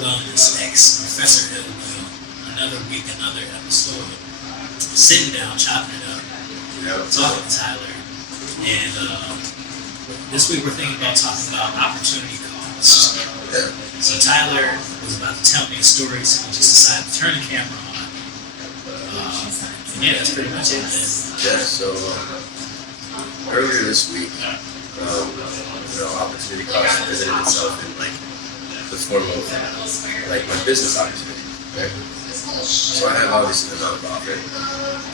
Wellness X, Professor illWill. Another week, another episode. Sitting down, chopping it up, talking to Tyler. And this week we're thinking about talking about opportunity costs. So Tyler was about to tell me a story, so we just decided to turn the camera on. And yeah, that's pretty much it then. Yeah, so earlier this week, opportunity cost presented itself in like the form of like my business opportunity. Right? So I have obviously the nonprofit,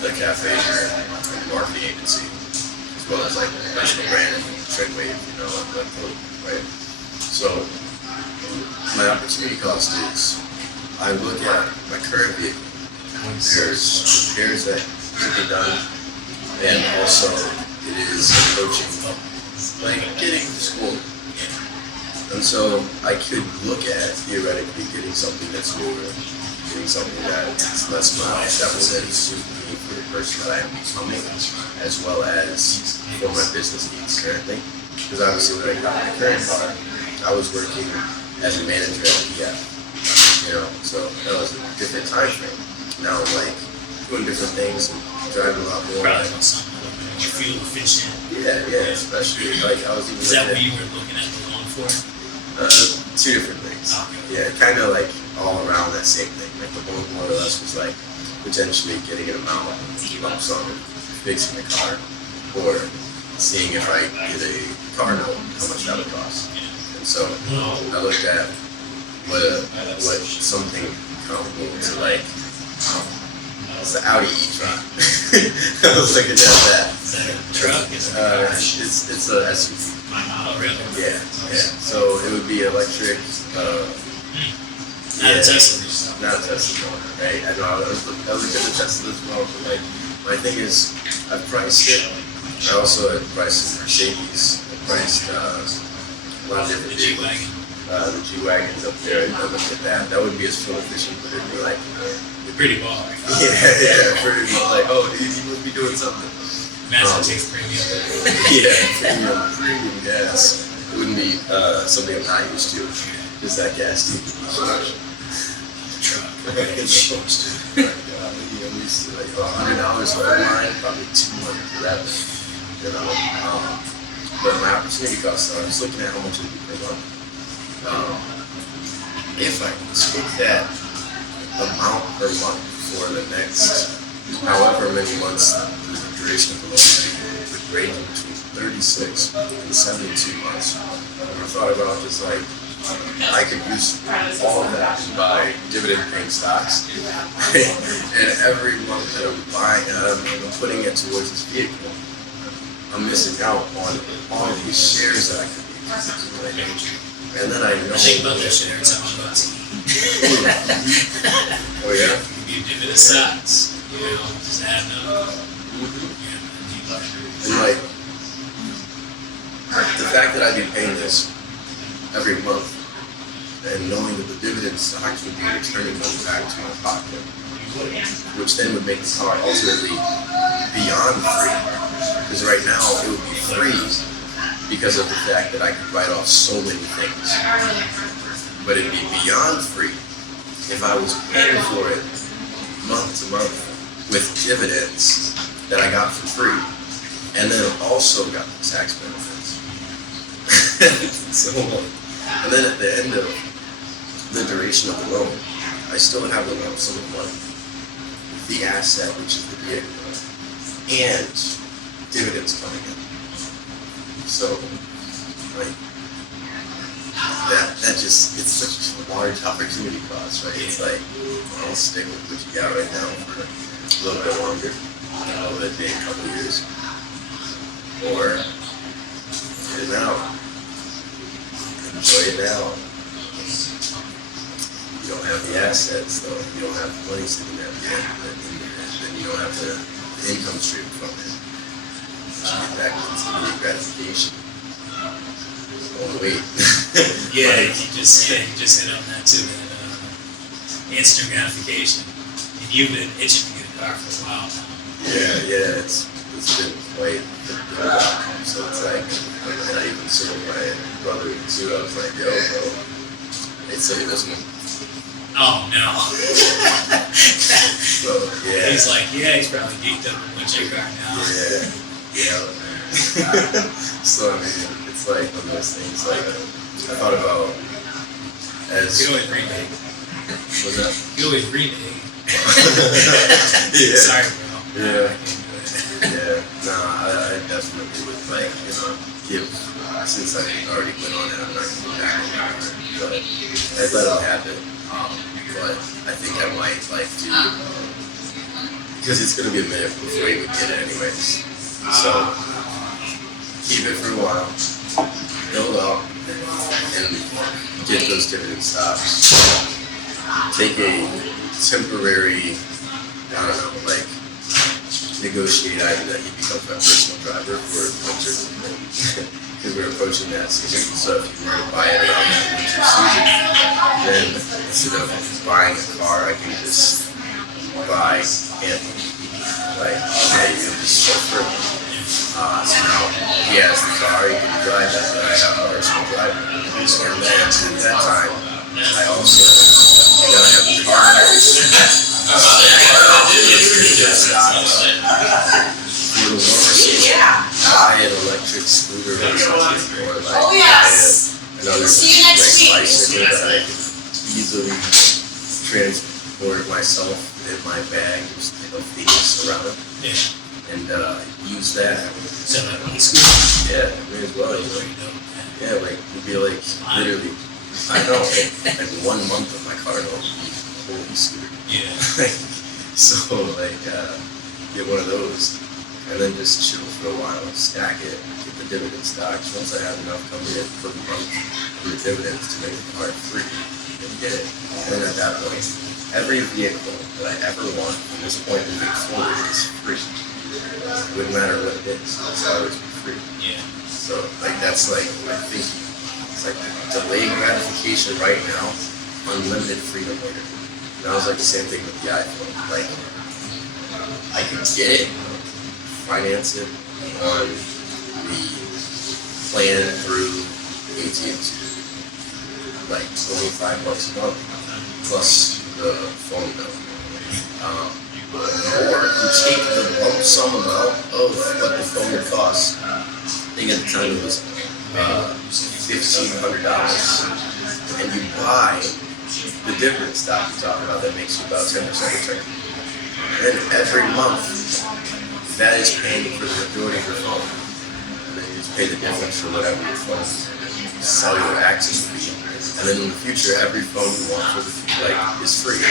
the cafe, and marketing agency, as well as like personal brand, Trendwave, right? So my opportunity cost is I look at my current vehicle. There's repairs that can be done, and also it is approaching like getting to school. And so I could look at theoretically getting something that's newer, getting something that's less miles, that will then suit me for the person that I am becoming, as well as for my business needs currently. Because obviously when I got my current car, I was working as a manager at PF, so that was a different time frame. Now I'm like doing different things and driving a lot more. Probably about something a little bit more fuel efficient. Yeah, especially like I was even. Is that what you were looking at the loan for? Two different things. Okay. Yeah, kind of like all around that same thing. Like the loan more or less was like potentially getting an amount lump sum and fixing the car, or seeing if I get a car note, how much that would cost. And so I looked at what something comparable to like it's the Audi e-tron. I was looking at that. Is that a truck? It's a SUV. Oh, really? Yeah. So it would be electric. Not a Tesla. Not a Tesla, right? I know. I was looking at the Tesla as well, but like my thing is, I priced it. I also had priced Mercedes. I priced a lot of different G-Wagon. The G-Wagons up there. I looked at that. That wouldn't be as fuel efficient, but it'd be like pretty ball. Yeah, pretty much like, oh, dude, you must be doing something. Imagine it takes premium. Premium gas. It wouldn't be something I'm not used to. Just that gas too. Truck. I'm used to like $100 for mine, probably $200 for that. But my opportunity cost, I was looking at how much it would be per month. If I can take that amount per month for the next however many months the duration of the loan would range between 36 and 72 months. I thought about just like I could use all of that to buy dividend paying stocks. And every month that I'm buying I'm putting it towards this vehicle, I'm missing out on all of these shares that I could be accumulating. And then I know Think about that shit every time I'm about to Oh yeah? You dividend stocks, just adding up. And like, the fact that I'd be paying this every month and knowing that the dividend stocks would be returning money back to my pocket, which then would make the car ultimately beyond free. Because right now it would be free because of the fact that I could write off so many things. But it'd be beyond free if I was paying for it month to month with dividends that I got for free, and then also got the tax benefits. And then at the end of the duration of the loan, I still have the lump sum of money, the asset, which is the vehicle, and dividends coming in. So, like, that just, it's such a large opportunity cost, right? It's like, I'll stick with what you got right now for a little bit longer, maybe a couple of years, or get it now, enjoy it now. You don't have the assets, though. You don't have the money sitting there, then you don't have the income stream from it. You get back into the gratification. Oh wait. Yeah, you just hit on that too. That instant gratification, and you've been itching to get a car for a while now. Yeah, it's been quite the outcome. So it's like, and I even told my brother too. I was like, yo, bro, they say this one Oh no. So yeah. He's like, yeah, he's probably geeked up with your car now. Yeah. So I mean, it's like one of those things. Like I thought about as. You always remake. What's that? You always remake. Yeah. Sorry, bro. Yeah. Yeah. No, I definitely would like give. Since I already went on it, I'm not going to go back on it. But I'd let him have it. But I think I might like to, because it's going to be a minute before he would get it anyways. So keep it for a while, build up, and get those dividend stops. Take a temporary, I don't know, like negotiate item that he becomes my personal driver for winter. Because we're approaching that season, so if you were to buy it around that winter season, then instead of buying a car, I can just buy him. Like, hey, you'll just chauffeur. So now he has the car, he can drive it, but I have a personal driver. And then at that time, I also gotta have the car. Buy an electric scooter or something, or like another bicycle that I can easily transport myself in my bag of things around it, and use that. So like on the scooter? Yeah, may as well. Yeah, like it'd be like literally, I know, like 1 month of my car note would be a whole scooter. Yeah. So like get one of those. And then just chill for a while, stack it, get the dividend stocks. Once I have enough coming in per month for the dividends to make the car free, and get it. And then at that point, every vehicle that I ever want from this point moving forward is free. It wouldn't matter what it is, it's always be free. Yeah. So like that's like my thinking. It's like delayed gratification right now, unlimited freedom later. And I was like the same thing with the iPhone. Like I could get it, finance it on the plan through AT&T, like $25 a month plus the phone bill. Or you take the lump sum amount of what the phone would cost. I think at the time it was $1,500, and you buy the dividend stock you talk about that makes you about 10% return. And then every month, that is paying for the majority of your phone. And then you just pay the difference for whatever your phone's cellular access would be. And then in the future, every phone you want for the is free.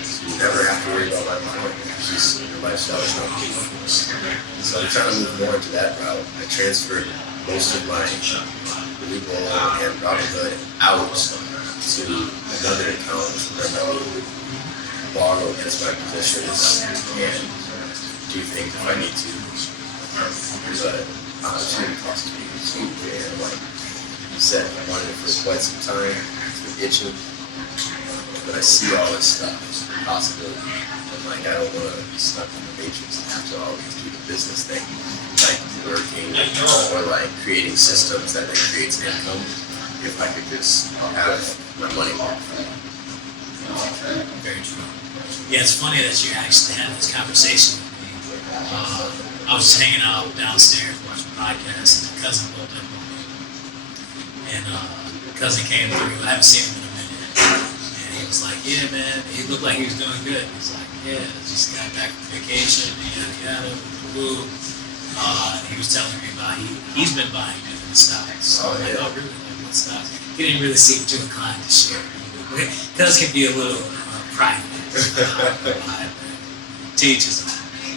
So you never have to worry about that phone. It's just your lifestyle is not key. So I'm trying to move more into that route. I transferred most of my Legal and Robinhood out to another account where I would borrow against my positions and do things if I need to. There's an opportunity cost to be huge, and like you said, I wanted it for quite some time. It's been itching, but I see all this stuff as a possibility. And like I don't want to be stuck in the matrix and have to always do the business thing, like working or like creating systems that then creates income. If I could just have my money off. Very true. Yeah, it's funny that you actually had this conversation. I was just hanging out downstairs watching podcasts, and a cousin pulled up on me. And cousin came through. I haven't seen him in a minute. And he was like, yeah, man. He looked like he was doing good. He's like, yeah, just got back from vacation, yada, yada, woo. He was telling me about he's been buying different stocks. So I'm like, oh, really? Like, what stocks? He didn't really seem too inclined to share. Cuz can be a little private. Teaches them.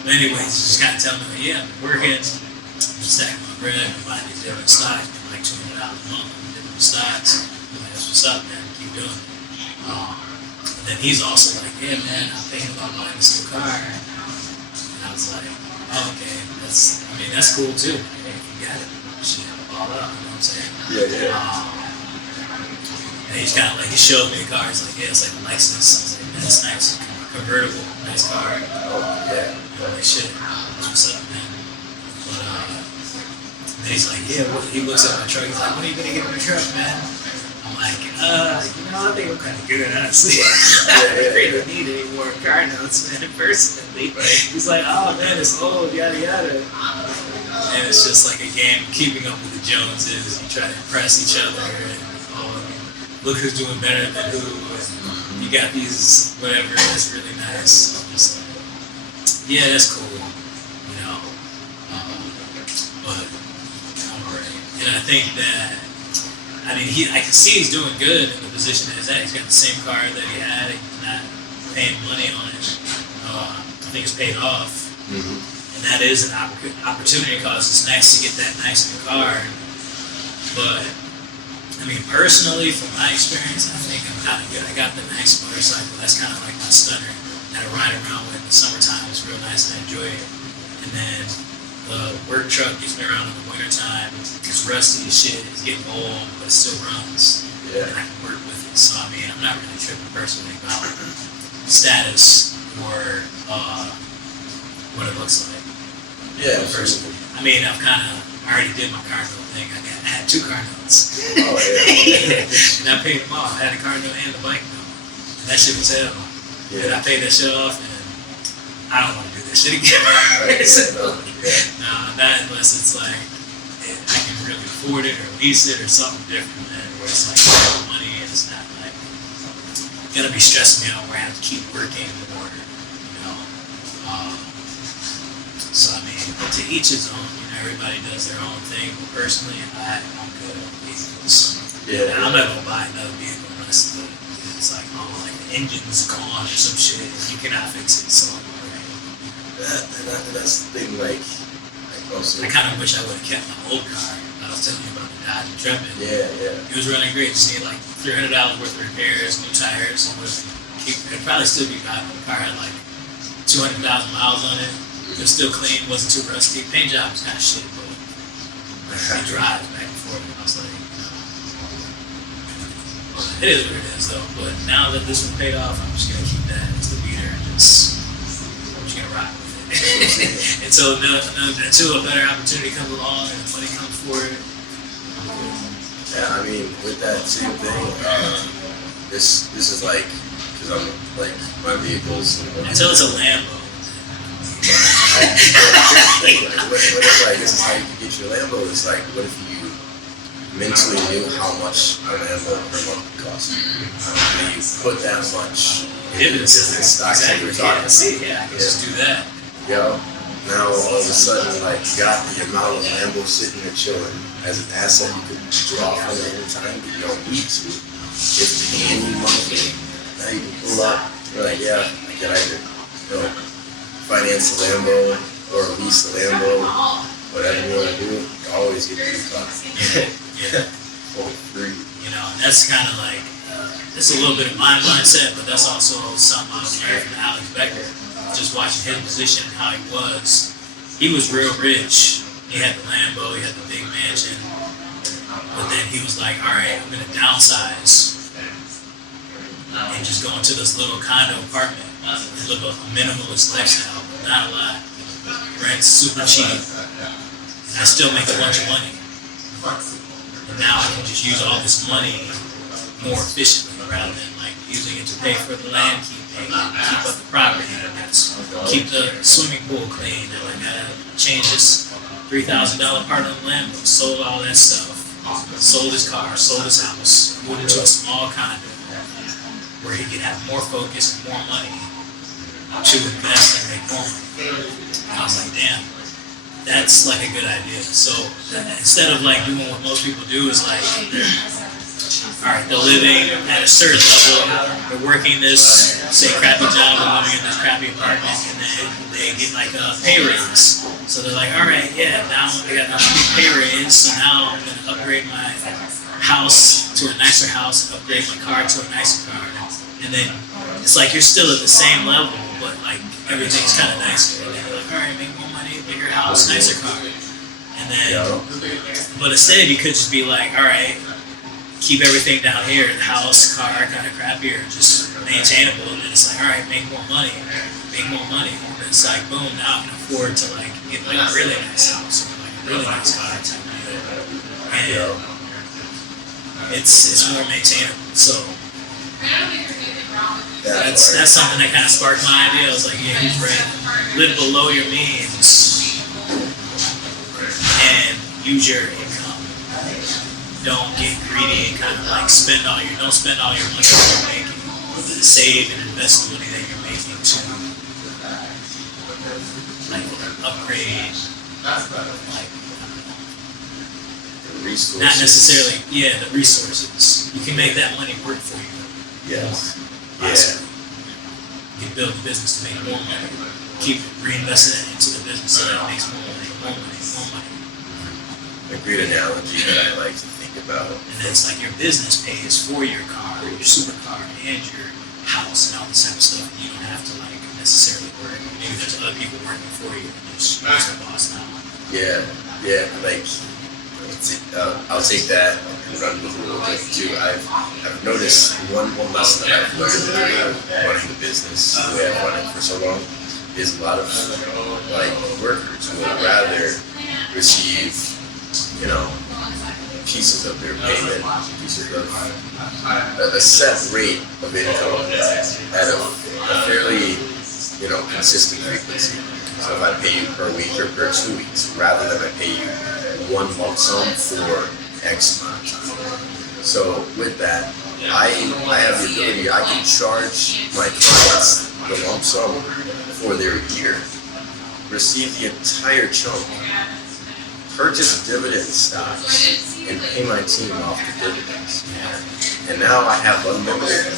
But anyways, just kind of telling me, yeah, we're getting stacking my bread, I'm buying these different stocks, like $200 a month on different stocks. I'm like, that's what's up, man. Keep doing it. And then he's also like, yeah, man, I'm thinking about buying this new car. And I was like, oh, okay, that's cool too. Hey, if you got it, shit, all up, you know what I'm saying? Yeah. And he's kind of like, he showed me the car. He's like, yeah, it's like a Lexus. I was like, man, that's nice, convertible, nice car. Oh, yeah. I'm like, shit, that's what's up, man. But then he's like, yeah, he looks at my truck. He's like, when are you gonna get in the truck, man? I I'm like, I think I'm kind of good, honestly. I don't really need any more car notes, man, personally. He's like, oh man, it's old, yada yada. And it's just like a game of keeping up with the Joneses. You try to impress each other, and look who's doing better than who. And you got these whatever. That's really nice. I'm just like, yeah, that's cool. But I'm alright. And I think that. I mean, I can see he's doing good in the position that he's at. He's got the same car that he had. He's not paying money on it. I think it's paid off. And that is an opportunity cost. It's nice to get that nice new car. But, I mean, personally, from my experience, I think I'm kind of good. I got the nice motorcycle. That's kind of like my stunner that I ride around with in the summertime. It's real nice and I enjoy it. And then the work truck gets me around in the wintertime. It's rusty as shit. It's getting old, but it still runs. Yeah. And I can work with it. So, I mean, I'm not really tripping personally about status or what it looks like. Yeah, personally. I mean, I already did my car note thing. I had 2 car notes. Oh, yeah. And I paid them off. I had a car note and a bike note. And that shit was hell. Yeah. And I paid that shit off, and I don't want to do that shit again. Right, No, not unless it's like I can really afford it or lease it or something different, man. Where it's like money and it's not like gonna be stressing me out where I have to keep working or so I mean, to each his own. Everybody does their own thing. But personally, I'm good with vehicles. Yeah. And I'm not gonna buy another vehicle unless it's like like the engine's gone or some shit. You cannot fix it. So that's the thing. Like also, I kind of wish I would have kept my old car. I was telling you about the Dodge Intrepid. Yeah. It was running great. Just needed like $300 worth of repairs, new tires, and it'd probably still be driving. The car had like 200,000 miles on it. It was still clean, wasn't too rusty. Paint job was kind of shit, but it drives back and forth. And I was like, it is what it is though. But now that this one paid off, I'm just gonna keep that as the beater and I'm just gonna rock with it until a better opportunity comes along and the money comes for it. Yeah, I mean, with that same thing, this is like, because I'm like my vehicles. Until it's a Lambo. What if like this is how you can get your Lambo? It's like, what if you mentally knew how much a Lambo per month would cost you? You put that much into the stocks that you're talking about. I can just do that. Yo, now all of a sudden, like, you got the amount of Lambo sitting there chilling as an asset you could draw from at any time, but you don't need to. It's paying you money. Now you can pull up. You're like, yeah, get out here. Finance the Lambo or lease the Lambo, whatever you want to do, you always get the car. Yeah. For free. That's kind of like, it's a little bit of my mindset, but that's also something I was learning from Alex Becker. Just watching his position and how he was. He was real rich. He had the Lambo, he had the big mansion, but then he was like, all right, I'm going to downsize and just go into this little condo apartment and live a minimalist lifestyle, not a lot. Rent's super cheap, and I still make a bunch of money. And now I can just use all this money more efficiently rather than like using it to pay for the land keeping, keep up the property, keep the swimming pool clean. And like I change this $3,000 part on the Lambo, sold all that stuff, sold his car, sold his house, moved into a small condo where he could have more focus and more money to invest and make more money. And I was like, damn, that's like a good idea. So instead of like doing what most people do is like, all right, they're living at a certain level, they're working this, say, crappy job, they're living in this crappy apartment, and then they get like a pay raise. So they're like, all right, yeah, now I got a big pay raise, so now I'm going to upgrade my house to a nicer house, upgrade my car to a nicer car. And then it's like you're still at the same level, but like everything's kind of nicer. And then you're like, all right, make more money, bigger house, nicer car. And then, but instead you could just be like, all right, keep everything down here, the house, car, kind of crappier, just maintainable. And then it's like, all right, make more money. And it's like, boom, now I can afford to like get like a really nice house or like a really nice car type deal. And it's more maintainable. So that's something that kind of sparked my idea. I was like, yeah, he's right. Live below your means and use your income. Don't get greedy and kind of like don't spend all your money that you're making. Save and invest the money that you're making to like upgrade, like resources. not necessarily, the resources. You can make that money work for you. Yes. Awesome. You can build the business to make more money. Keep reinvesting it into the business so that it makes more money, more money, more money. A great analogy that I like to think about. And then it's like your business pays for your car, your supercar, and your house and all this type of stuff. And you don't have to like necessarily work. Maybe there's other people working for you and you're just the boss now. Yeah, like I'll take that and run with it a little bit too. I've noticed one lesson that I've learned through running the business the way I've run it for so long is a lot of like workers would rather receive, pieces of their payment, pieces of a set rate of income at a fairly, consistent frequency. So if I pay you per week or per 2 weeks, rather than I pay you one lump sum for X amount of time. So with that, I have the ability, I can charge my clients the lump sum for their year, receive the entire chunk, purchase dividend stocks, and pay my team off the dividends. And now I have unlimited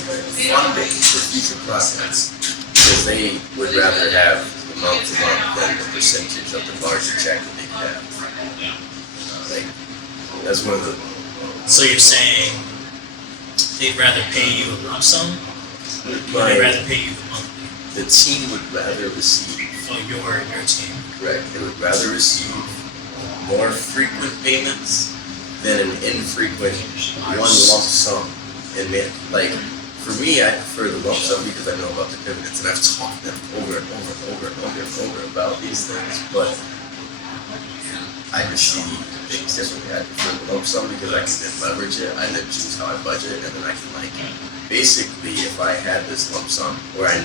funding for future projects because they would rather have the month to month than the percentage of the larger check that they could have. That's one of the. So you're saying they'd rather pay you a lump sum, or they'd rather pay you the monthly? The team would rather receive. Oh, your team. Correct. They would rather receive more frequent payments than an infrequent one lump sum. And for me, I prefer the lump sum because I know about the dividends, and I've talked to them over and over about these things. But I just see things differently. I prefer the lump sum because I can then leverage it. I then choose how I budget, and then I can basically, if I had this lump sum where I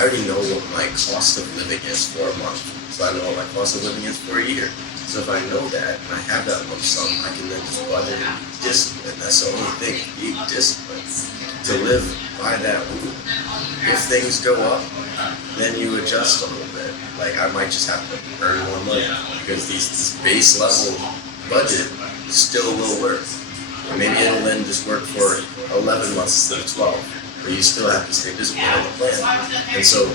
already know what my cost of living is for a month, so I know what my cost of living is for a year. So if I know that and I have that lump sum, I can then just budget and be disciplined. That's the only thing, be disciplined to live by that rule. If things go up, then you adjust a little bit. Like I might just have to earn more money because this base level budget still will work. Or maybe it'll then just work for 11 months instead of 12. But you still have to stay disciplined on the plan. And so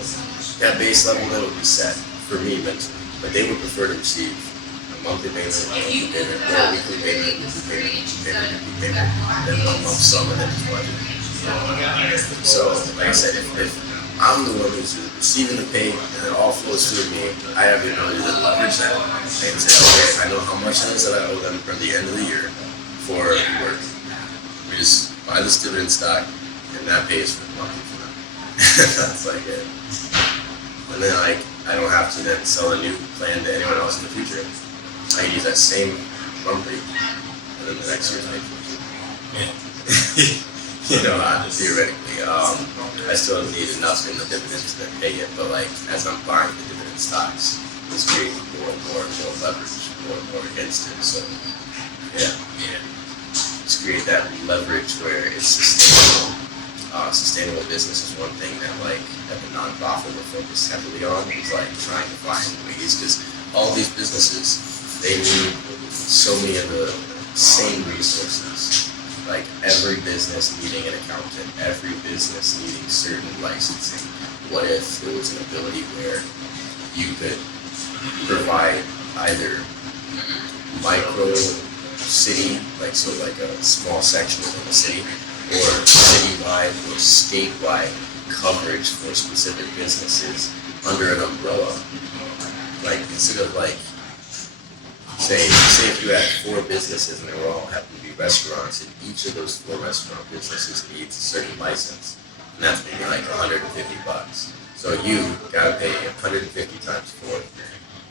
that base level then will be set for me mentally. But they would prefer to receive a monthly payment, or a weekly payment, weekly payment, then one lump sum and then just budget. So like I said, if I'm the one who's receiving the pay and it all flows through me, I have the ability to leverage that and say, okay, I know how much it is that I owe them from the end of the year for work. We just buy this dividend stock and that pays for the money for them. That's like it. And then I don't have to then sell a new plan to anyone else in the future. I can use that same run rate and then the next year's pay for it. Theoretically, I still need enough in the dividends to pay it, but as I'm buying the dividend stocks, it's creating more and more leverage, more and more against it. So, just create that leverage where it's sustainable. Sustainable business is one thing that the nonprofit will focus heavily on. Is trying to find ways because all these businesses they need so many of the same resources. Like every business needing an accountant, every business needing certain licensing. What if there was an ability where you could provide either micro city, like a small section within the city, or citywide or statewide coverage for specific businesses under an umbrella. Instead of say if you had 4 businesses and they were all happen to be restaurants, and each of those 4 restaurant businesses needs a certain license, and that's maybe $150. So you gotta pay 150 times 4.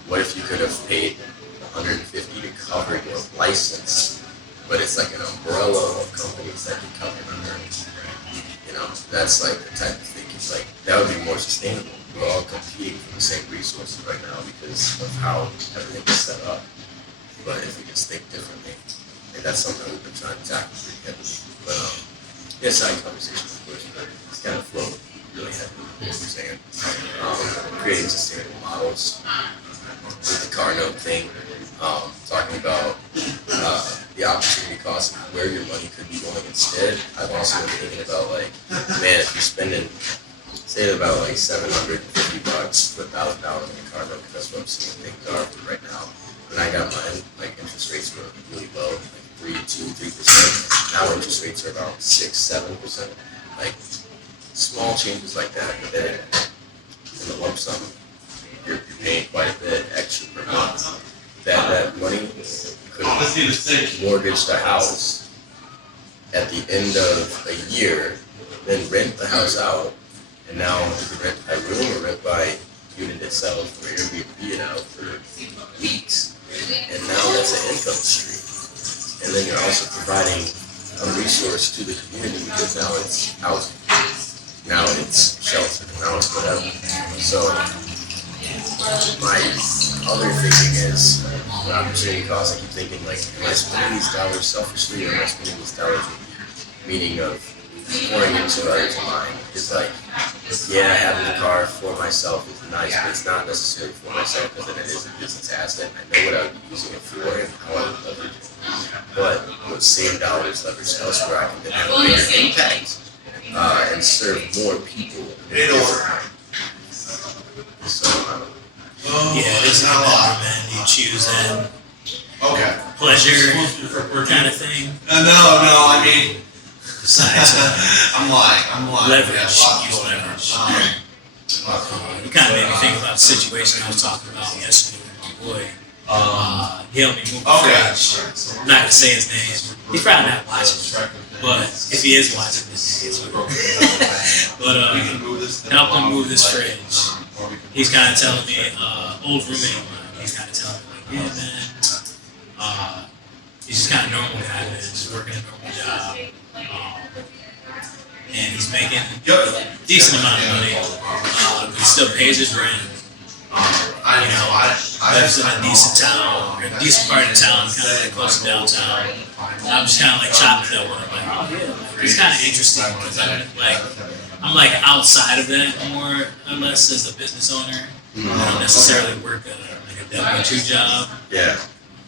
What if you could have paid $150 to cover your license but it's like an umbrella of companies that can come in under. That's like the type of thinking. Like that would be more sustainable. We're all competing for the same resources right now because of how everything is set up. But if we just think differently, and that's something we've been trying to tackle pretty heavily. But side conversation, of course, but it's kind of flowed really heavily. What we're saying, creating sustainable models with the car note thing, talking about the opportunity cost of where your money could be going instead. I've also been thinking about like, man, if you're spending, say about like $750 to $1,000 on a car note, because that's what I'm seeing things are right now. When I got mine, like interest rates were really low, like 3%. Now interest rates are around 6-7%. Like small changes like that, but then in the lump sum, you're paying quite a bit extra per month. That money could mortgage the house at the end of a year, then rent the house out, and now you can rent by room or rent by unit itself or Airbnb it out for weeks, and now that's an income stream. And then you're also providing a resource to the community because now it's housing, now it's shelter, now it's whatever. So my other thinking is, when opportunity costs, I keep thinking like, am I spending these dollars selfishly or am I spending these dollars with the meaning of pouring into others of mine? It's like, yeah, having the car for myself is nice, but it's not necessarily for myself because then it is a business asset. I know what I would be using it for and how I would leverage it. But with same dollars leveraged elsewhere, I can then have a bigger impact and serve more people. So, yeah, it's not a lot, man. You choose that pleasure kind of thing. No, I mean, Besides, I'm lying. leverage. Yeah, Use leverage. You kind of made me think about the situation I was talking about yesterday with my boy. He helped me move the fridge. I'm not going to say his name. He's probably not watching, but if he is watching this, it's but helped him move this fridge. He's kind of telling me, old roommate of mine, he's kind of telling me, like, yeah, man, he's just kind of normal guy, man, just working a normal job. And he's making a decent amount of money, but he still pays his rent. Lives in a decent town, or a decent part of town, kind of like close to downtown. And I'm just kind of like chopping it up with him, like, oh yeah, like, it's kind of interesting because I'm like outside of that more or less as a business owner. I don't necessarily work a W-2 job. yeah.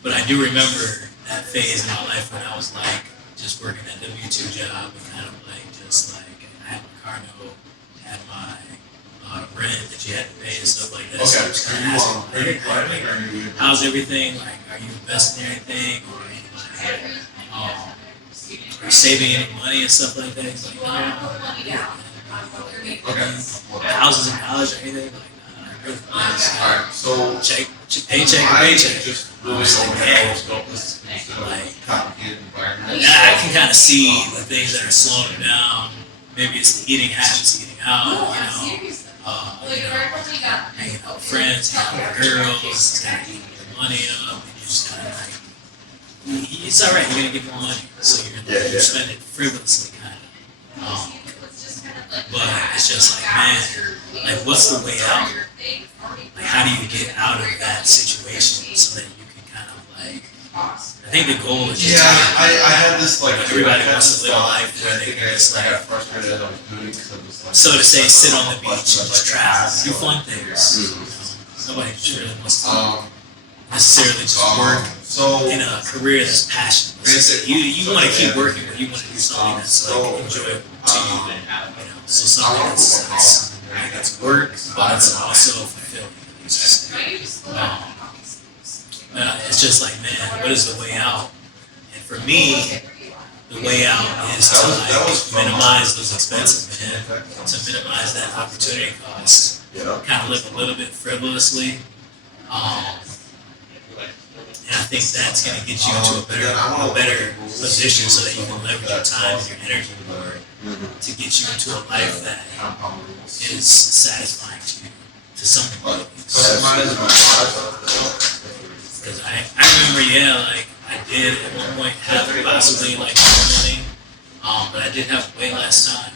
But I do remember that phase in my life when I was like just working that W-2 job and kind of like just like I had my car note, had my rent that you had to pay and stuff like that. So I was kind of asking, like, how's everything? Like, are you investing in anything? Or are you saving any money and stuff like that? He's like, no. Houses in college or anything? Like, Alright, so paycheck to paycheck. I was like, man, I can kind of see the things that are slowing him down. Maybe it's the eating habits, eating out, hanging out with friends, hanging out with girls, kind of eating your money up, and you just kind of like, it's all right, you're gonna get more money, so you're gonna spend it frivolously, kind of. But it's just like, man, like, what's the way out? Like, how do you get out of that situation so that you can kind of like, I think the goal is just I had this like everybody wants to live a life where they can just like, so to say, sit on the beach and just travel, do fun things. Nobody just really wants to necessarily just work in a career that's passionate. You want to keep working, but you want to do something that's like enjoyable to you. So something that's work, but it's also fulfilling. It's just like, man, what is the way out? And for me, the way out is to like minimize those expenses, man. To minimize that opportunity cost. Kind of live a little bit frivolously. And I think that's going to get you into a better position so that you can leverage your time and your energy more to get you into a life that is satisfying to some degree. Because I remember, like, I did at one point have possibly like more money, but I did have way less time.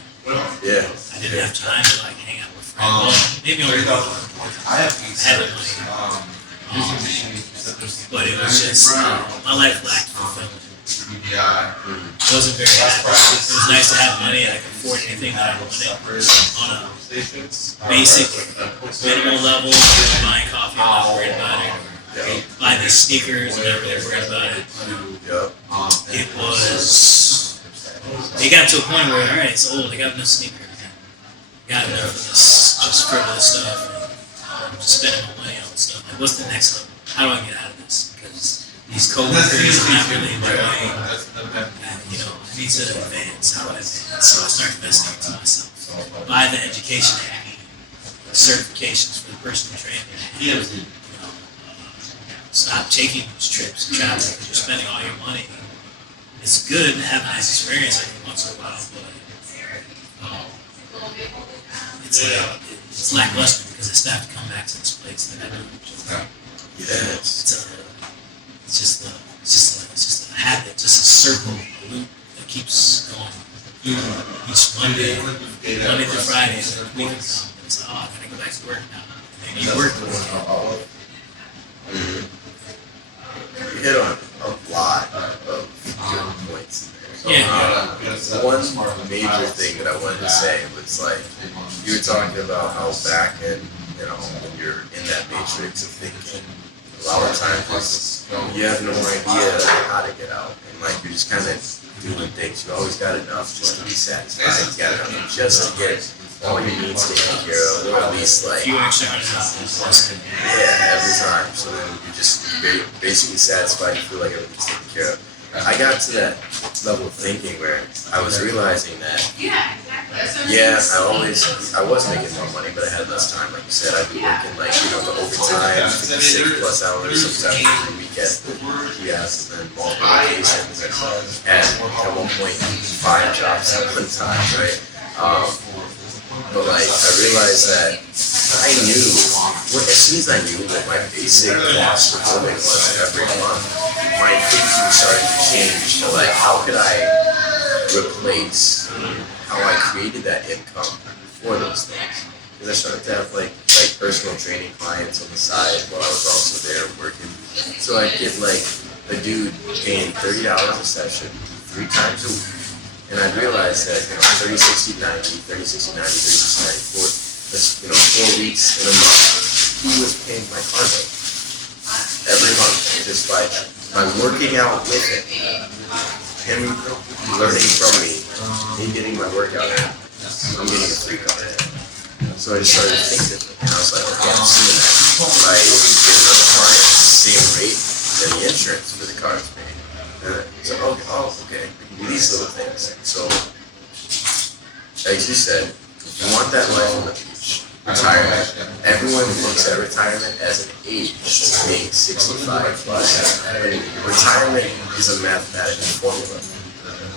Yeah. I didn't have time to like hang out with friends. Well, maybe only I had the money, but it was just my life lacked fulfillment. Wasn't very happy. It was nice to have money. I could afford anything that I wanted on a basic, minimal level. Buying coffee, I'm not worried about it. Buy these sneakers, I'm not really worried about it. It was. It got to a point where, all right, it's old. I got enough sneakers. Got enough of this just frivolous stuff. And, just spending my money on stuff. Like, what's the next level? How do I get out of this? Because these coworkers are not really enjoying. You know, I need to advance. How do I advance? So I start investing into myself. Buy the education that I need, certifications for the personal trainer. You know, stop taking those trips and traveling because you're spending all your money. It's good to have a nice experience every once in a while, but it's lackluster because I still have to come back to this place that I do. Yes. It's just a habit, just a circle, a loop that keeps going. Each Monday through Friday, the week comes, and it's I gotta go back to work now. And you work the weekend. You hit on a lot of good points in there. Yeah. One major thing that I wanted to say was like, you were talking about how back in, you know, when you're in that matrix of thinking, a lot of times you have no idea how to get out. And like, you're just kind of doing things. You always got enough just to be satisfied. You got enough just to get all your needs taken care of, or at least like, A few extra $100. yeah, every time. So then you're just basically satisfied. You feel like everything's taken care of. I got to that level of thinking where I was realizing that, yeah, I was making more money, but I had less time. Like you said, I'd be working like, you know, the overtime, 6+ hours, sometimes every weekend, yes, and then multiple vacations, and at one point, 5 jobs at one time, right? But like, I realized that I knew, as soon as I knew what my basic cost of living was every month, my thinking started to change to like, how could I replace how I created that income for those things? Because I started to have like personal training clients on the side while I was also there working. So I'd get like a dude paying $30 a session 3 times a week. And I realized that, you know, 30, 60, 90, 30, 60, 90, 30, 60, 90, 4, you know, 4 weeks in a month, he was paying my car note every month just by working out with him learning from me getting my workout in, I'm getting a free car. So I just started to think differently. And I was like, okay, I'm seeing that. If I get another client at the same rate, then the insurance for the car is paid. So, okay, we can do these little things. So, as you said, if you want that life on the beach, retirement, everyone looks at retirement as an age, being 65 plus. But retirement is a mathematical formula.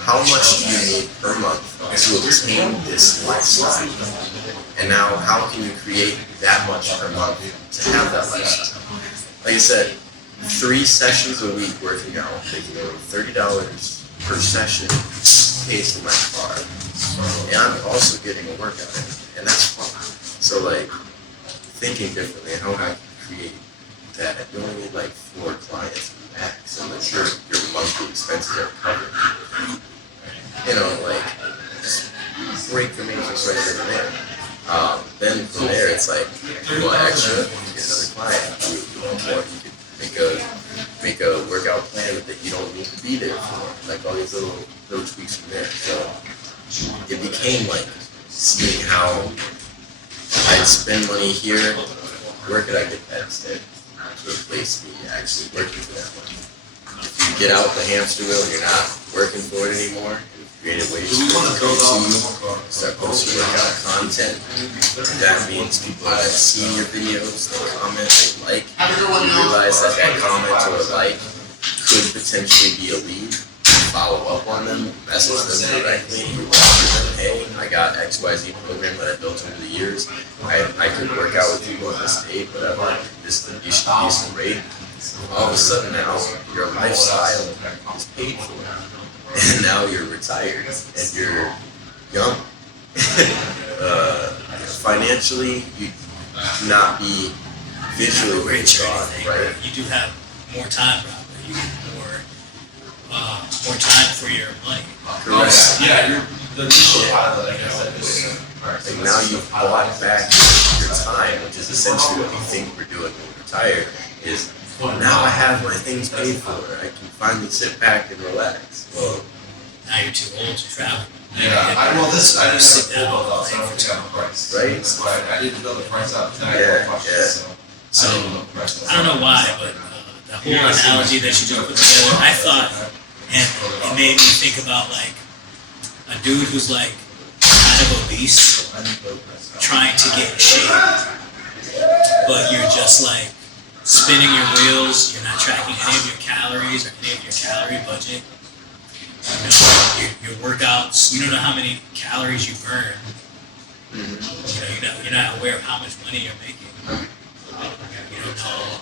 How much do you need per month to obtain this lifestyle? And now, how can you create that much per month to have that lifestyle? Like I said, 3 sessions a week working out, taking over $30 per session pays for my car. And I'm also getting a workout in, and that's fun. So like, thinking differently, how I can create that. You only need like 4 clients max, and then your monthly expenses are covered. You know, like, just break the matrix right then and there. Then from there, it's like, well, actually, you get another client, you want more, you can make a workout plan that you don't need to be there for, like all these little tweaks from there. So it became like seeing how I'd spend money here, where could I get that instead to replace me actually working for that money. If you get out the hamster wheel and you're not working for it anymore, creative ways to start posting workout content. That means people that have seen your videos, they comment, they like. You realize that comment or a like could potentially be a lead. Follow up on them, message them directly, offer them, hey, I got XYZ program that I built over the years. I could work out with you on this date, whatever. You should be some rate. all of a sudden now your lifestyle is paid for, and now you're retired and you're young. Financially, you cannot be visually rich or off, anything, right? you do have more time, probably. You get more time for your money. Correct. Yeah, the initial pilot, I guess, Like now you've bought back your time, which is essentially what we think we're doing when we're retired, is now I have my things paid for. I can finally sit back and relax. Well, Now you're too old to travel. Yeah, I didn't sit know down the so I don't forget the price. Right? But I didn't know the price out of So I don't know why, but the whole analogy that you just put together, I thought, and it made me think about like a dude who's like kind of obese, trying to get in shape, but you're just like spinning your wheels. You're not tracking any of your calories or any of your calorie budget. You know, your workouts, you don't know how many calories you burn. You know, you're not aware of how much money you're making. You don't know.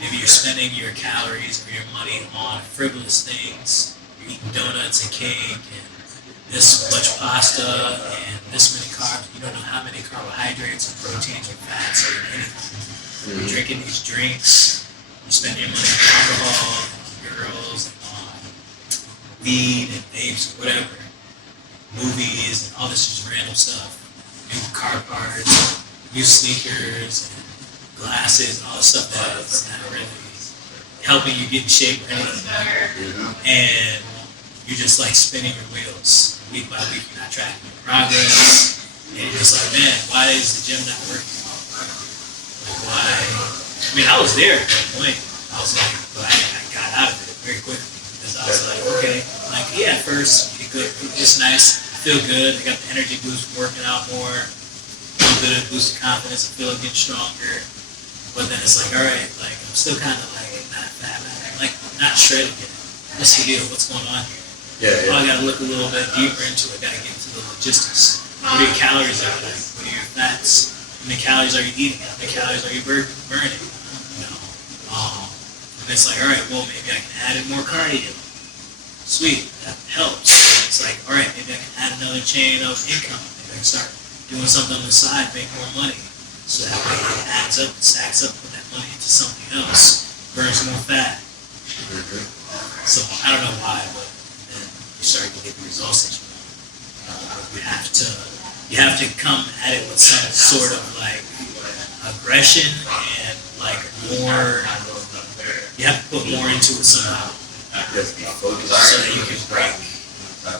Maybe you're spending your calories or your money on frivolous things. You're eating donuts and cake and this much pasta and this many carbs. You don't know how many carbohydrates and proteins or fats or anything. You're drinking these drinks. You spend your money on alcohol, on girls, weed and vapes or whatever, movies and all this just random stuff, new car parts, new sneakers, and glasses, and all this stuff that's not really helping you get in shape or anything. And you're just like spinning your wheels week by week. You're not tracking your progress, and you're just like, man, why is the gym not working? Like, why? I mean, I was there at that point. I was like, but I got out of it very quickly. I was like, okay, like yeah, at first you get good, it's nice, feel good. I got the energy boost from working out more, feel good, boost the confidence, I feel like getting stronger. But then it's like, all right, like I'm still kind of like not fat, like not shredded yet. What's the deal? What's going on here? yeah. Oh, I got to look a little bit deeper into it. Got to get into the logistics. What are your calories are like? What are your fats? How many calories are you eating? How many calories are you burning? You know. And it's like, all right, well maybe I can add in more cardio. Sweet, that helps. It's like, all right, maybe I can add another chain of income. Maybe I can start doing something on the side, make more money. So that way it adds up, it stacks up, put that money into something else, burns more fat. So I don't know why, but then you start to get the results that you want. You have to come at it with some sort of like aggression and like more. You have to put more into it somehow. Just be focused. So that you can break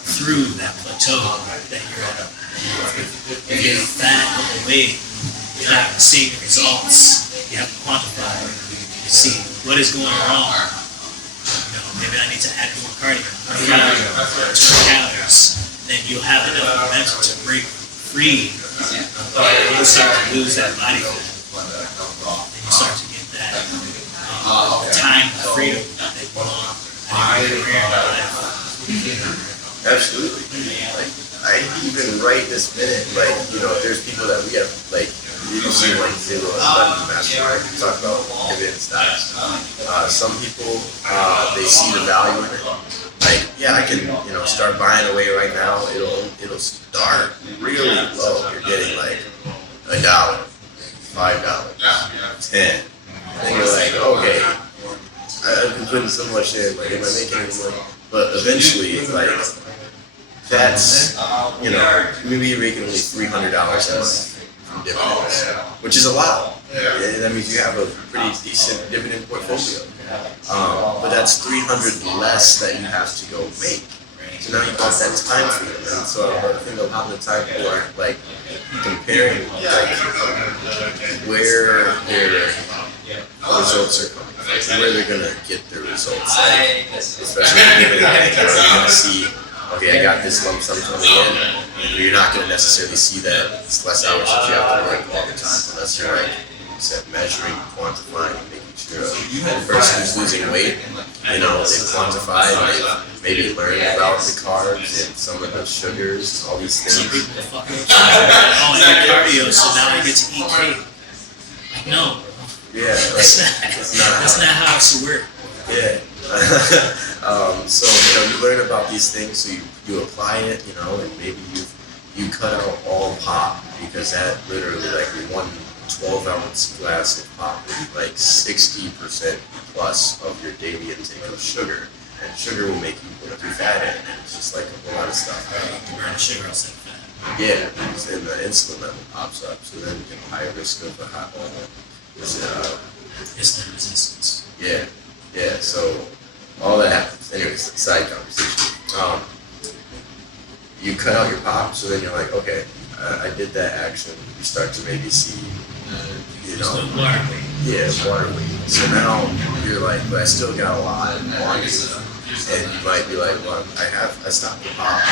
through that plateau that you're at. If you're fat, overweight, you're not seeing the results. You have to quantify it. You see what is going wrong. You know, maybe I need to add more cardio, more calories, 200 calories. Then you'll have enough momentum to break free. You'll start to lose that body fat. Then you start to get that time freedom that you want. Absolutely. Like, I even right this minute, like, you know, there's people that we have, like, you can see like zero and master, right? We talk about dividend stocks. Some people, they see the value in it. Like, yeah, I can, you know, start buying away right now. It'll start really low. You're getting like $1, $5, 10. And you're like, okay, I've been putting so much in, like, am I making any money? But eventually, like, that's, you know, maybe you're making only $300 from dividends, which is a lot. And that means you have a pretty decent dividend portfolio. But that's $300 less that you have to go make. So now you got that time freedom. And so I think a lot of the time people are like comparing like where their results are coming from, where they're gonna get their results. Like, especially if you're gonna see, okay, I got this lump sum coming in, but you're not gonna necessarily see that it's less hours that you have to work all the time, unless you're like you said, measuring, quantifying, making sure the person who's losing weight, you know, they quantify and they maybe learn about the carbs and some of the sugars, all these things. Some people fucking oh, I got cardio, so now I get to eat cake. Like, no, bro. Yeah, like, that's not how it should work. Yeah. So you learn about these things, so you apply it, and maybe you cut out all pop, because that literally, like, one 12-ounce glass of pop is like 60% plus of your daily intake of sugar, and sugar will make you put too fat in, and it's just like a lot of stuff. You burn sugar instead of fat. Yeah, and the insulin level pops up, so then high risk of Insulin resistance. Yeah, so all that happens. Anyways, side conversation. You cut out your pop, so then you're like, okay, I did that action. You start to maybe see, water weight. Yeah, water weight. So now you're like, but I still got a lot on you. And you might be like, well, I stopped the pop.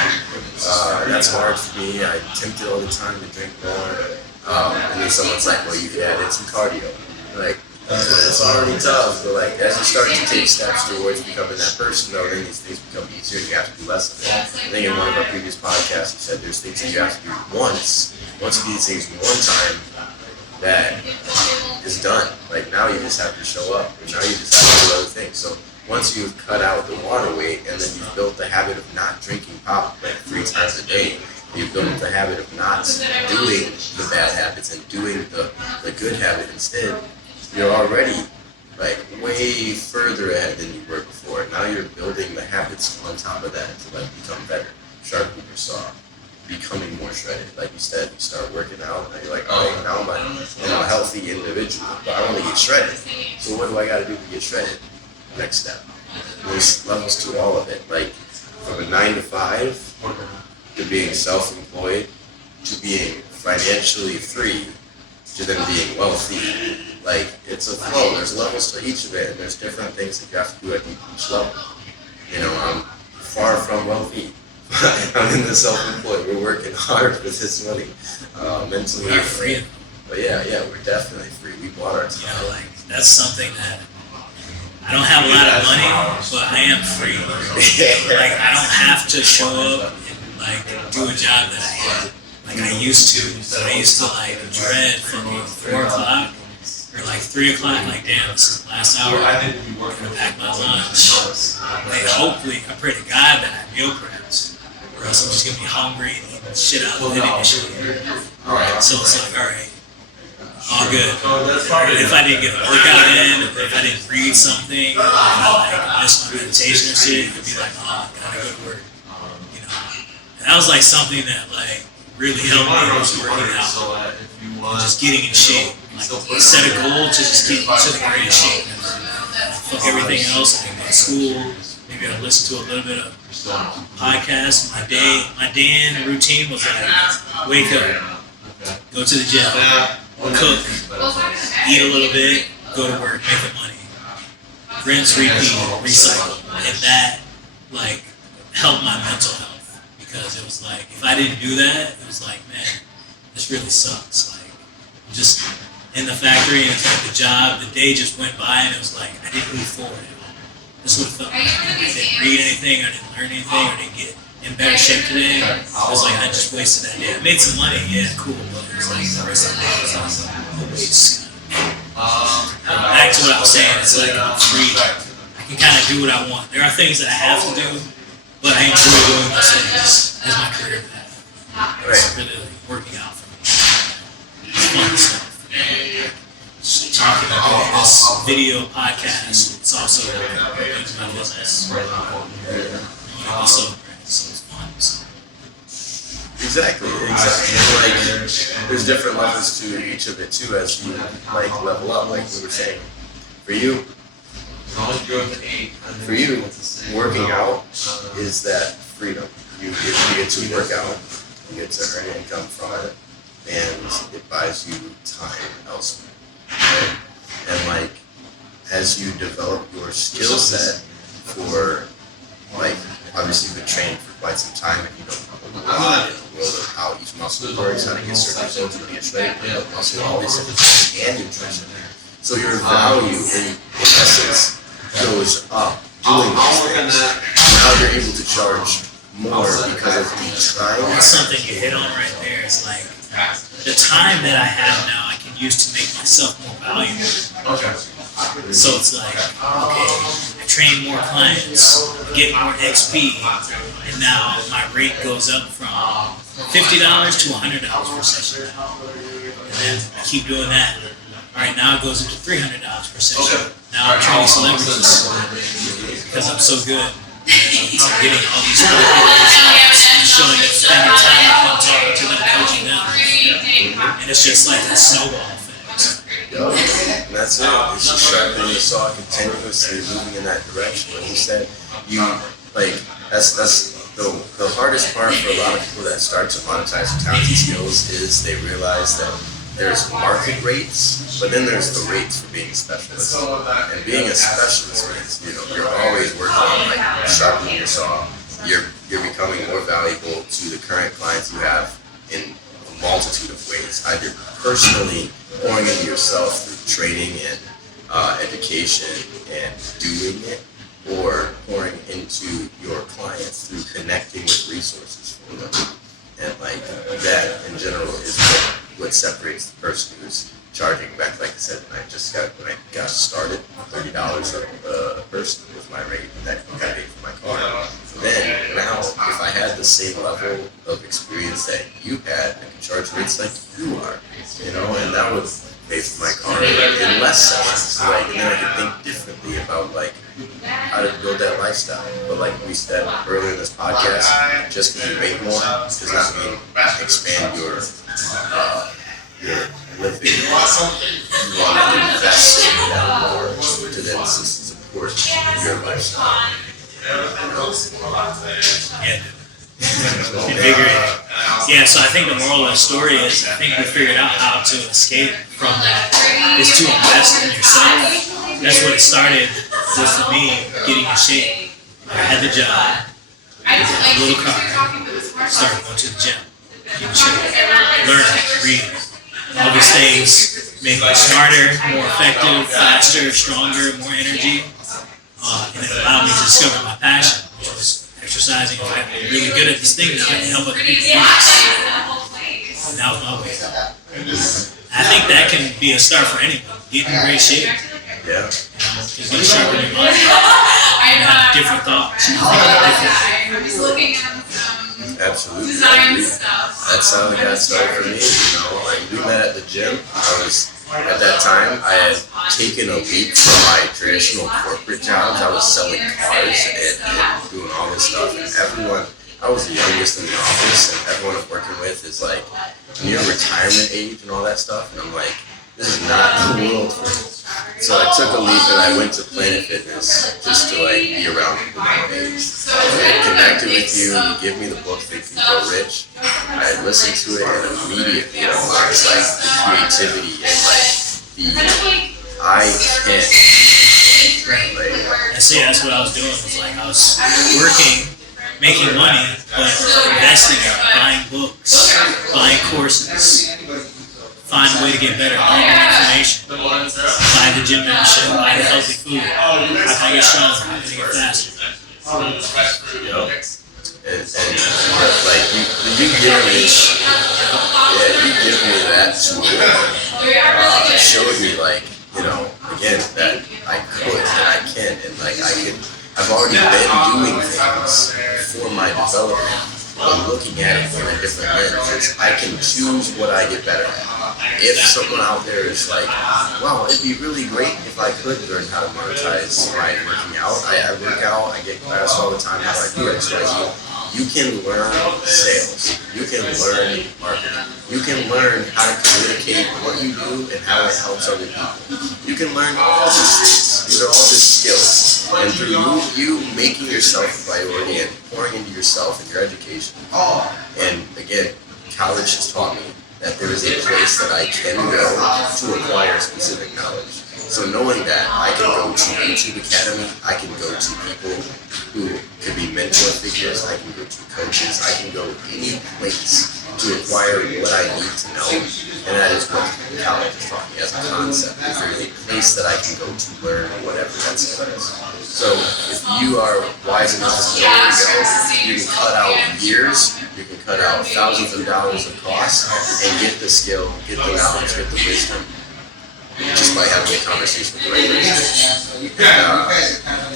That's hard for me. I'm tempted all the time to drink more. And then someone's like, well, you could add in some cardio. Like, it's already tough, but like as you start to take steps towards becoming that person, though, then these things become easier and you have to do less of it. I think in one of our previous podcasts you said there's things that you have to do once. Once you do these things one time, that is done. Like now you just have to show up, and now you just have to do other things. So once you've cut out the water weight and then you've built the habit of not drinking pop like 3 times a day, you've built the habit of not doing the bad habits and doing the good habit instead, you're already like way further ahead than you were before. Now you're building the habits on top of that to like become better, sharpen your saw, becoming more shredded. Like you said, you start working out and you're like, oh, now I'm a healthy individual, but I want to get shredded. So what do I got to do to get shredded? Next step. There's levels to all of it. Like from a 9 to 5 to being self-employed to being financially free to then being wealthy. Like, it's a flow. There's levels to each of it, and there's different things that you have to do at each level. I'm far from wealthy. I'm in the self-employed. We're working hard for this money. Mentally. We're free. But yeah, we're definitely free. We bought our time. Like, that's something that I don't have a lot of money, but I am free. Like, I don't have to show up and, like, do a job that I hate. Like I used to. So I used to, like, dread from 4 o'clock or like 3 o'clock, like, damn, this is the last hour. I'm gonna pack my lunch. Like, hopefully, I pray to God that I meal prepped, or else I'm just gonna be hungry and eating shit out of the initially. So it's like, alright, all good. If I didn't get a workout in, if I didn't read something, if I like missed my meditation or shit, it'd be like, oh, I gotta go to work. And that was like something that like really helped me was working out, just getting in shape. Like, set a goal to just get to the great shape. Fuck everything else. I can go to school. Maybe I'll listen to a little bit of podcasts. My day in routine was like, wake up, go to the gym, cook, eat a little bit, go to work, make the money. Rinse, repeat, recycle. And that, like, helped my mental health. Because it was like, if I didn't do that, it was like, man, this really sucks. Like, I'm just in the factory, and it's like the job, the day just went by, and it was like, I didn't move forward at all. This would have felt like I didn't read anything, I didn't learn anything, I didn't get in better shape today. It was like, I just wasted that day. I made some money, yeah, cool, but it was like, the rest of the day was like, a waste. Back to what I was saying, it's like, I'm free. I can kind of do what I want. There are things that I have to do, but I enjoy doing those things as my career path. It's really like working out for me. It's fun stuff. Just talking about this video podcast, it's also like my business. Also, so it's fun. So. Exactly. Like, there's different levels to each of it too as you like level up. Like we were saying, for you, working out is that freedom. You get to work out, you get to earn income from it, and it buys you time elsewhere. Right? And like, as you develop your skill set for, like, obviously you've been training for quite some time and you know a lot in the world of how each muscle works, how to get certain results, how to get shredded, build muscle, all these different things, and nutrition. So your value in essence goes up doing these things. Now you're able to charge more because of the time. That's something you hit on right there. It's like the time that I have now, I can use to make myself more valuable. Okay. So it's like, okay, I train more clients, get more XP, and now my rate goes up from $50 to $100 per session. And then I keep doing that. All right, now it goes up to $300 per session. Now I'm training celebrities because I'm so good. I'm getting all these celebrities, showing them, spending time with them, talking to them, coaching them. And it's just like a snowball effect. And that's it. It's just sharpening the saw continuously, moving in that direction. Like you said, that's the hardest part for a lot of people that start to monetize their talents and skills is they realize that there's market rates, but then there's the rates for being a specialist. And being a specialist means, you're always working on like sharpening your saw. You're becoming more valuable to the current clients you have in a multitude of ways, either personally pouring into yourself through training and education and doing it, or pouring into your clients through connecting with resources for them. And like that in general is what separates the person who's charging back. Like I said, when I got started, $30 a person was my rate that I paid for my car. Then now, if I had the same level of experience that you had, I could charge rates like you are, and that would pay for my car in less sessions. Like, and then I could think differently about like how to build that lifestyle. But like we said earlier in this podcast, just because you make more does not mean expand your living. You want to invest in that more to then support your lifestyle. Yeah, so I think the moral of the story is I think we figured out how to escape from that is to invest in yourself. That's what it started with for me, getting in shape. I had the job, a little car, started going to the gym, getting in shape, learning, reading. All these things make me smarter, more effective, faster, stronger, more energy. And it allowed me to discover my passion, which was exercising. I'm really good at this thing now. I can help other people do this. And that was my way. I think that can be a start for anyone. Get in great shape. Yeah. Just get sharpen your mind. And have different thoughts. Absolutely. That's how it got started for me. Like we met at the gym. At that time, I had taken a leap from my traditional corporate jobs. I was selling cars and doing all this stuff. And I was the youngest in the office, and everyone I'm working with is like near retirement age and all that stuff. And I'm like, this is not the world for me. So I took a leap and I went to Planet Fitness just to like be around people my age. I connected with you, you give me the book Think and Grow Rich. I listened to it and immediately it was like the creativity and like I can't. And see, that's what I was doing. Was like I was working, making money, but investing in it, buying books, buying courses, find a way to get better, learn more information, buy the gym membership, buy the healthy food. How can I get stronger? How can I get faster? And like you give me that tool. Showed me like again that I could and I can and like I've already been doing things for my development. But looking at it from a different lens, I can choose what I get better at. If someone out there is like, wow, it'd be really great if I could learn how to monetize by working out. I work out, I get class all the time, how I do it. So you can learn sales, you can learn marketing, you can learn how to communicate what you do and how it helps other people. You can learn all these things. These are all just skills. And through you making yourself a priority and pouring into yourself and your education. And again, college has taught me that there is a place that I can go to acquire specific knowledge. So knowing that, I can go to YouTube Academy, I can go to people who could be mentor figures, I can go to coaches, I can go any place to acquire what I need to know. And that is what college has taught me as a concept. Is there a place that I can go to learn whatever that skill is. So if you are wise enough to know where to go, you can cut out years, you can cut out thousands of dollars of costs, and get the skill, get the knowledge, get the wisdom, just by having a conversation with the right person.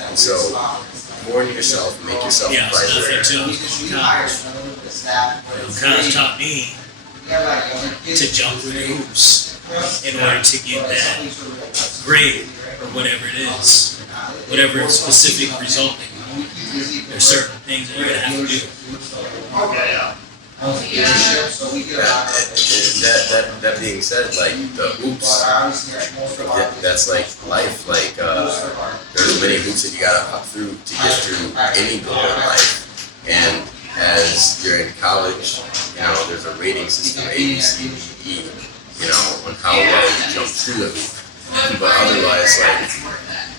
And so, pour into yourself, make yourself Yeah, bright. so nothing too. College taught me to jump through the hoops in order to get that grade or whatever it is, whatever specific result. There's certain things that you're gonna have to do. That being said, like the hoops, that's like life. Like there's many hoops that you gotta hop through to get through any goal in life. And as you're in college, you know, there's a rating system, A, B, C, D, E, you know, on how well you jump through the hoop. But otherwise, like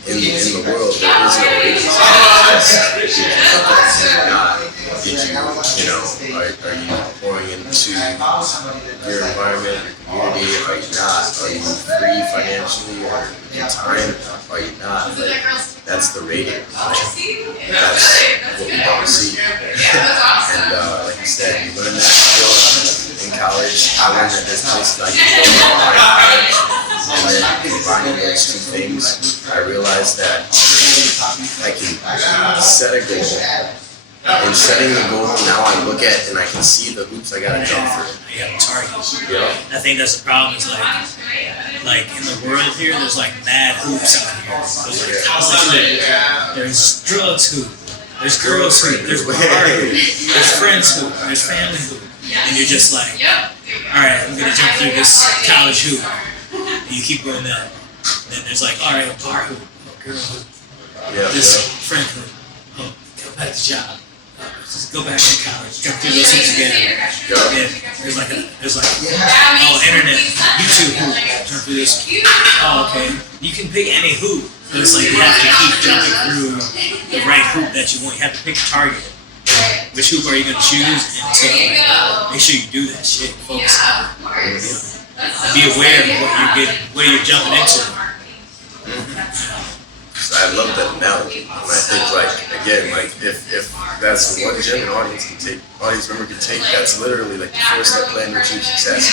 in the world, there is no rating system. Did you are you pouring into your environment, your community? Are you not? Are you free financially or in time? Are you not? Like, that's the rating. Like, that's what we don't see. And like you said, you learn that skill in college. I learned that there's places I can go and then combining those two things, I realized that I can set a goal. In setting the goal, now I look at and I can see the hoops I gotta jump through. You have a target. Yeah. I think that's the problem. Is like in the world here, there's like mad hoops out here. There's like college hoop, there's drugs hoop, there's girls hoop, there's bar hoop, there's friends hoop, there's family hoop, and you're just like, all right, I'm gonna jump through this college hoop, and you keep going that. Then there's like, all right, bar hoop, girl hoop, this friend hoop, go back to job. Just go back to college, jump through those hoops again. And there's like, internet, YouTube hoop, jump through this. Oh, okay. You can pick any hoop, but it's like you have to keep jumping through the right hoop that you want. You have to pick a target. Which hoop are you going to choose? And so, make sure you do that shit. Focus on it. Be aware of what you're jumping into. I love that analogy, and I think, like, again, like if that's one gym an audience member can take, that's literally like the first step plan to achieve success.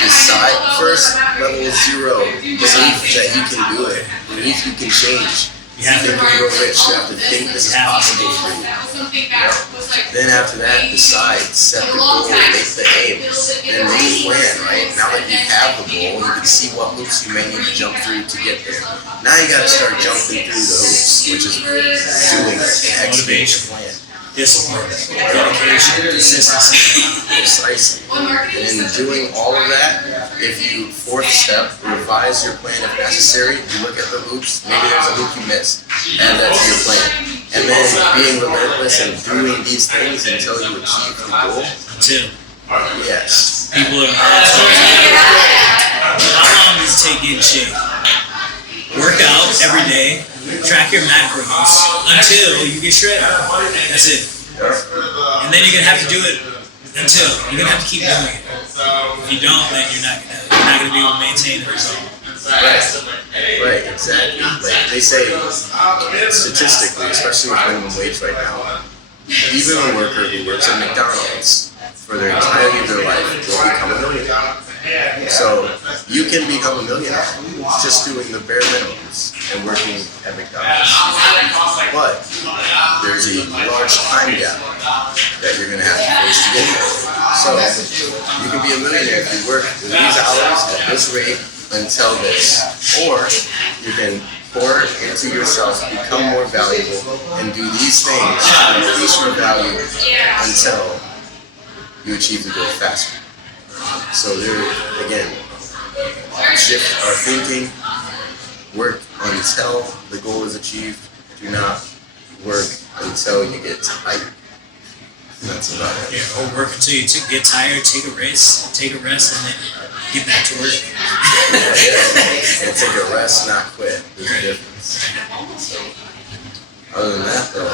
Decide first, level 0, believe that you can do it, believe you can change. You have to think you grow rich. You have to think this is possible for you. Then after that, decide, set the goal, make the aim, and make a plan, right? Now that you have the goal, you can see what hoops you may need to jump through to get there. Now you gotta start jumping through the hoops, which is doing an execution plan. Discipline, dedication, consistency. Precisely. And in doing all of that, if you, fourth step, revise your plan if necessary, you look at the hoops, maybe there's a hoop you missed, add that to your plan. And then being relentless and doing these things until you achieve the goal. Yes. People are how long does it take getting shape? Work out every day, track your macros until you get shredded. That's it. And then you're gonna have to do it until you're gonna have to keep doing it. If you don't, then you're not gonna be able to maintain the result. Right, exactly. Like they say, statistically, especially with minimum wage right now, even a worker who works at McDonald's for their entirety of their life will become a millionaire. So you can become a millionaire just doing the bare minimums and working at McDonald's. But there's a large time gap that you're going to have to face to get there. So you can be a millionaire if you work these hours at this rate until this. Or you can pour into yourself, become more valuable, and do these things to increase your value until you achieve the goal faster. So there, again, shift our thinking, work until the goal is achieved. Do not work until you get tired. That's about it. Yeah, or work until you get tired, take a rest, and then get back to work. And take a rest, not quit. There's a difference. So, other than that, though,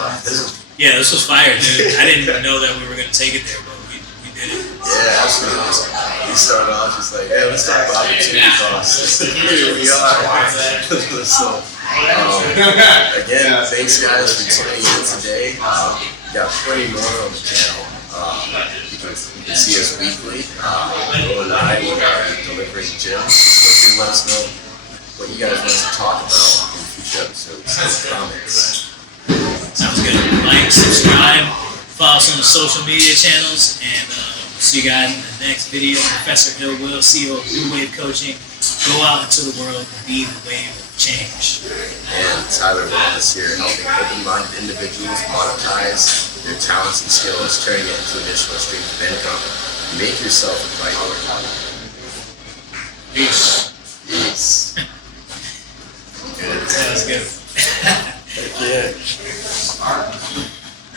this was fire, dude. I didn't even know that we were going to take it there, but we did it. Yeah, absolutely. We started off just like, hey, let's talk about opportunity costs. Here we are. So, Again, thanks guys for tuning in today. We got plenty more on the channel. You can see us weekly. Will and I will be delivering gems. Feel free to let us know what you guys want us to talk about in future episodes and comments. Sounds good. Like, subscribe, follow us on the social media channels, and see you guys in the next video. Professor illWill, CEO of New Wave Coaching. Go out into the world and be the wave of change. And Tyler Wallace here, helping open-minded individuals monetize their talents and skills, turning it into additional streams of income. Make yourself a priority. Peace.